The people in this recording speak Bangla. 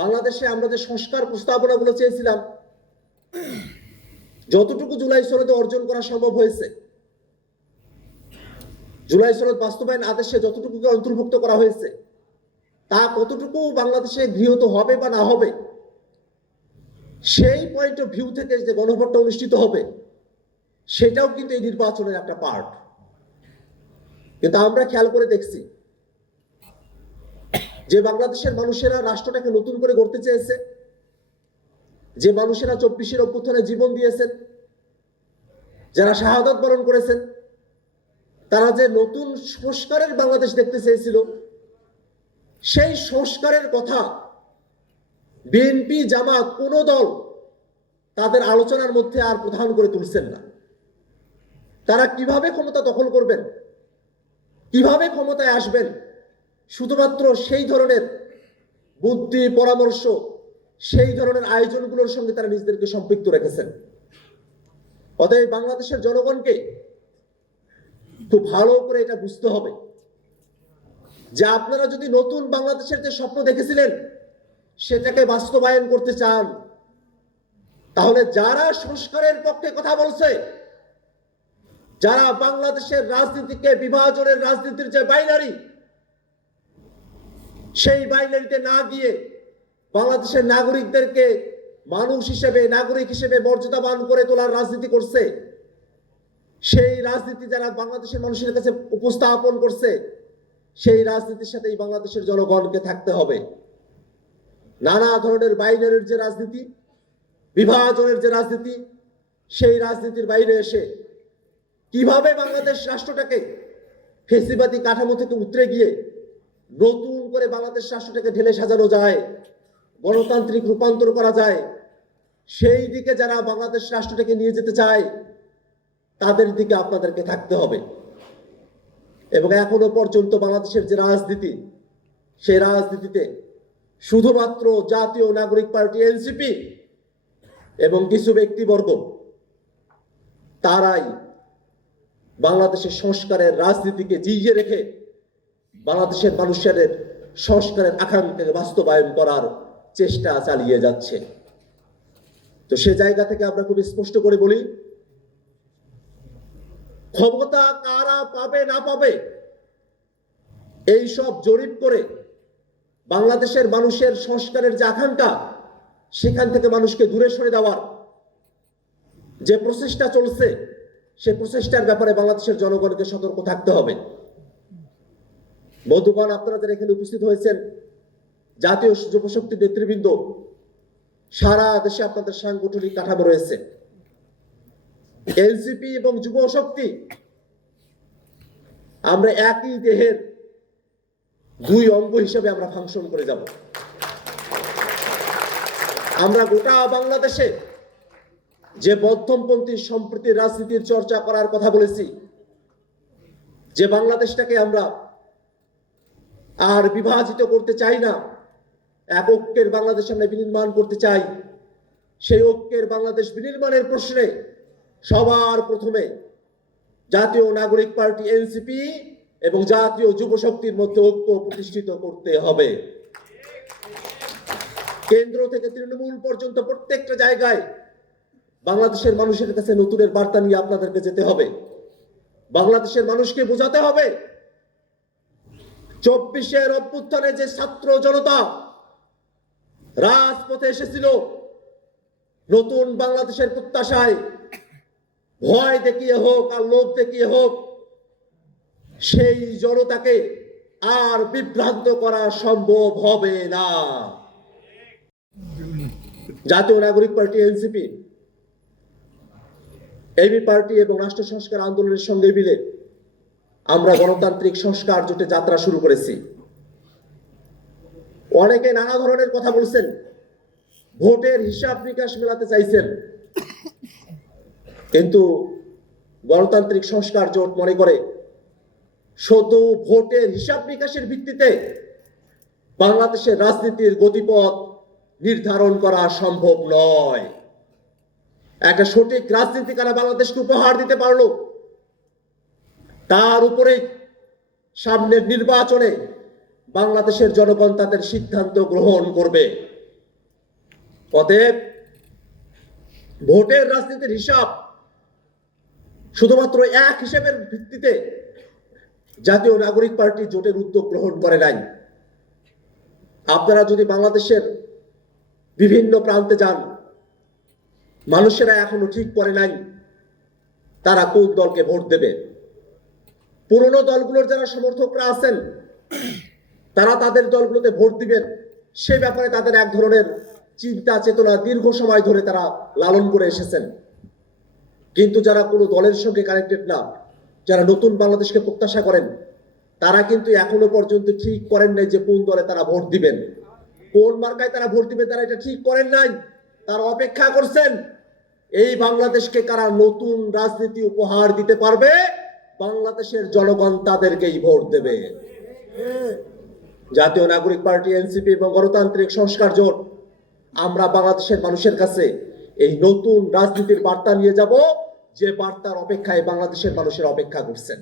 বাংলাদেশে আমরা যে সংস্কার প্রস্তাবনাগুলো চেয়েছিলাম, যতটুকু জুলাই সনদে অর্জন করা সম্ভব হয়েছে, জুলাই সনদ বাস্তবায়ন আদেশে যতটুকু অন্তর্ভুক্ত করা হয়েছে, তা কতটুকু বাংলাদেশে গৃহীত হবে বা না হবে, সেই পয়েন্ট অফ ভিউ থেকে যে গণভোটটা অনুষ্ঠিত হবে, সেটাও কিন্তু এই নির্বাচনের একটা পার্ট। কিন্তু আমরা খেয়াল করে দেখছি যে বাংলাদেশের মানুষেরা রাষ্ট্রটাকে নতুন করে গড়তে চেয়েছে, যে মানুষেরা 24-এর অভ্যুত্থানে জীবন দিয়েছেন, যারা শাহাদাত বরণ করেছেন, তারা যে নতুন সংস্কারের বাংলাদেশ দেখতে চেয়েছিল, সেই সংস্কারের কথা বিএনপি, জামাত, কোন দল তাদের আলোচনার মধ্যে আর প্রধান করে তুলছেন না। তারা কিভাবে ক্ষমতা দখল করবেন, কিভাবে ক্ষমতায় আসবেন, শুধুমাত্র সেই ধরনের বুদ্ধি, পরামর্শ, সেই ধরনের আয়োজনগুলোর সঙ্গে তারা নিজেদেরকে সম্পৃক্ত রেখেছেন। অতএব বাংলাদেশের জনগণকে খুব ভালো করে এটা বুঝতে হবে যে আপনারা যদি নতুন বাংলাদেশের যে স্বপ্ন দেখেছিলেন সেটাকে বাস্তবায়ন করতে চান, তাহলে যারা সংস্কারের পক্ষে কথা বলছে, যারা বাংলাদেশের রাজনীতিকে বিভাজনের রাজনীতির যে বাইনারি, সেই বাইনারিতে না গিয়ে বাংলাদেশের নাগরিকদেরকে মানুষ হিসেবে, নাগরিক হিসেবে মর্যাদাবান করে তোলার রাজনীতি করছে, সেই রাজনীতি যারা বাংলাদেশের মানুষের কাছে উপস্থাপন করছে, সেই রাজনীতির সাথেই বাংলাদেশের জনগণকে থাকতে হবে। নানা ধরনের বাইনারির যে রাজনীতি, বিভাজনের যে রাজনীতি, সেই রাজনীতির বাইরে এসে কিভাবে বাংলাদেশ রাষ্ট্রটাকে ফেসিবাদী কাঠামো থেকে উতরে গিয়ে নতুন করে বাংলাদেশ রাষ্ট্রটাকে ঢেলে সাজানো যায়, গণতান্ত্রিক রূপান্তর করা যায়, সেই দিকে যারা বাংলাদেশ রাষ্ট্রটাকে নিয়ে যেতে চায়, তাদের দিকে আপনাদেরকে থাকতে হবে। এবং এখনো পর্যন্ত বাংলাদেশের যে রাজনীতি, সেই রাজনীতিতে শুধুমাত্র জাতীয় নাগরিক পার্টি এনসিপি এবং কিছু ব্যক্তিবর্গ, তারাই বাংলাদেশের সংস্কারের রাজনীতিকে জিইয়ে রেখে বাংলাদেশের মানুষের সংস্কারের আকাঙ্ক্ষাকে বাস্তবায়ন করার চেষ্টা চালিয়ে যাচ্ছে। তো সে জায়গা থেকে আমরা খুব স্পষ্ট করে বলি, ক্ষমতা কারা পাবে না পাবে এই সব জরিপ করে বাংলাদেশের মানুষের সংস্কারের যে আকাঙ্ক্ষা, সেখান থেকে মানুষকে দূরে সরে দেওয়ার যে প্রচেষ্টা চলছে, সেই প্রচেষ্টার ব্যাপারে বাংলাদেশের জনগণকে সতর্ক থাকতে হবে। বন্ধুগণ, আপনারা যারা এখানে উপস্থিত হয়েছেন, জাতীয় যুবশক্তি নেতৃবৃন্দ, সারা দেশে আপনাদের সাংগঠনিক কাঠামো রয়েছে। এনসিপি এবং যুব শক্তি আমরা একই দেহের দুই অঙ্গ হিসেবে আমরা ফাংশন করে যাব। আমরা গোটা বাংলাদেশে যে মধ্যমপন্থী সম্প্রীতির রাজনীতির চর্চা করার কথা বলেছি, যে বাংলাদেশটাকে আমরা আর বিভাজিত করতে চাই না, এক ঐক্যের বাংলাদেশ আমরা বিনির্মাণ করতে চাই, সেই ঐক্যের বাংলাদেশ বিনির্মাণের প্রশ্নে সবার প্রথমে জাতীয় নাগরিক পার্টি এনসিপি এবং জাতীয় যুব শক্তির মধ্যে ঐক্য প্রতিষ্ঠিত করতে হবে। কেন্দ্র থেকে তৃণমূল পর্যন্ত প্রত্যেকটা জায়গায় বাংলাদেশের মানুষের কাছে নতুনের বার্তা নিয়ে আপনাদেরকে যেতে হবে। বাংলাদেশের মানুষকে বোঝাতে হবে 24-এর অভ্যুত্থানে যে ছাত্র জনতা রাজপথে এসেছিল নতুন বাংলাদেশের প্রত্যাশায়, ভয় দেখিয়ে হোক আর লোভ দেখিয়ে হোক, সেই জনতাকে আর বিভ্রান্ত করা সম্ভব হবে না। জাতীয় নাগরিক পার্টি এনসিপি, এবি পার্টি এবং রাষ্ট্র সংস্কার আন্দোলনের সঙ্গে মিলে আমরা গণতান্ত্রিক সংস্কার জোটে যাত্রা শুরু করেছি। অনেকে নানা ধরনের কথা বলছেন, ভোটের হিসাব নিকাশ মেলাতে চাইছেন, কিন্তু গণতান্ত্রিক সংস্কার জোট মনে করে শুধু ভোটের হিসাব নিকাশের ভিত্তিতে বাংলাদেশের রাজনীতির গতিপথ নির্ধারণ করা সম্ভব নয়। একটা সঠিক রাজনীতি কারা বাংলাদেশকে উপহার দিতে পারলো, তার উপরেই সামনের নির্বাচনে বাংলাদেশের জনগণ তাদের সিদ্ধান্ত গ্রহণ করবে। অতএব ভোটের রাজনীতির হিসাব শুধুমাত্র এক হিসেবের ভিত্তিতে জাতীয় নাগরিক পার্টি জোটের উদ্যোগ গ্রহণ করে নাই। আপনারা যদি বাংলাদেশের বিভিন্ন প্রান্তে যান, মানুষেরা এখনো ঠিক করে নাই তারা কোন দলকে ভোট দেবে। পুরনো দলগুলোর যারা সমর্থকরা আছেন তারা তাদের দলগুলোতে ভোট দিবেন, সে ব্যাপারে তাদের এক ধরনের চিন্তা চেতনা দীর্ঘ সময় ধরে তারা লালন করে এসেছেন। কিন্তু যারা কোনো দলের সঙ্গে কানেক্টেড না, যারা নতুন বাংলাদেশকে প্রত্যাশা করেন, তারা কিন্তু এখনো পর্যন্ত ঠিক করেন নাই যে কোন দলে তারা ভোট দিবেন, কোন মার্কায় তারা ভোট দিবেন, তারা এটা ঠিক করেন নাই। তারা অপেক্ষা করছেন এই বাংলাদেশকে কারা নতুন রাজনীতি উপহার দিতে পারবে, বাংলাদেশের জনগণ তাদেরকেই ভোট দেবে। জাতীয় নাগরিক পার্টি, এনসিপি এবং গণতান্ত্রিক সংস্কার জোট আমরা বাংলাদেশের মানুষের কাছে এই নতুন রাজনীতির বার্তা নিয়ে যাব, যে বার্তার অপেক্ষায় বাংলাদেশের মানুষের অপেক্ষা করছেন।